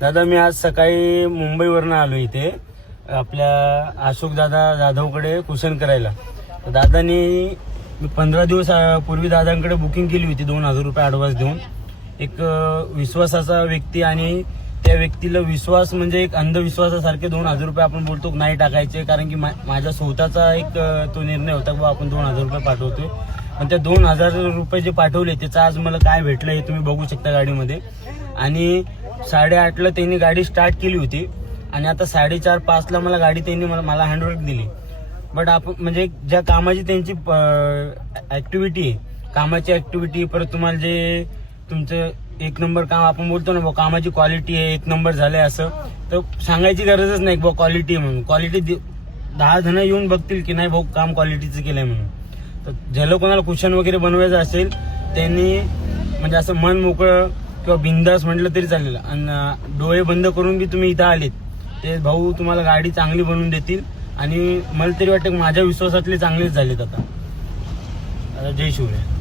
दादा मी आज सकाळी मुंबईवरनं आलो इथे आपल्या अशोक दादा जाधवकडे कुशन करायला. दादानी मी 15 दिवस पूर्वी दादांकडे बुकिंग केली होती 2000 रुपये ॲडव्हान्स देऊन. एक विश्वासाचा व्यक्ती आणि त्या व्यक्तीला विश्वास म्हणजे एक अंधविश्वासासारखे 2000 रुपये आपण बोलतो नाही टाकायचे, कारण की माझा स्वतःचा एक तो निर्णय होता की आपण 2000 रुपये पाठवतोय. पण त्या 2000 रुपये जे पाठवले त्याचं आज मला काय भेटलं हे तुम्ही बघू शकता गाडीमध्ये. आणि 8:30ला त्यांनी गाडी स्टार्ट केली होती आणि आता 4:30-5ला मला गाडी त्यांनी मला हँडओव्हर दिली. बट आपण म्हणजे ज्या कामाची त्यांची ऍक्टिव्हिटी आहे, कामाची ऍक्टिव्हिटी, परत तुम्हाला जे तुमचं एक नंबर काम आपण बोलतो ना, कामाची क्वालिटी आहे, 1 नंबर झालंय असं तर सांगायची गरजच नाही भाऊ क्वालिटी म्हणून. क्वालिटी 10 जण येऊन बघतील की नाही भाऊ काम क्वालिटीचं केलंय म्हणून. तर ज्याला कोणाला कुशन वगैरे बनवायचं असेल त्यांनी म्हणजे असं मन मोकळं किंवा बिंदास म्हटलं तरी चालेल आणि डोळे बंद करून बी तुम्ही इथं आलेत ते भाऊ तुम्हाला गाडी चांगली बनवून देतील. आणि मला तरी वाटतं माझ्या विश्वासातले चांगलेच झालेत आता. जय शिवराय.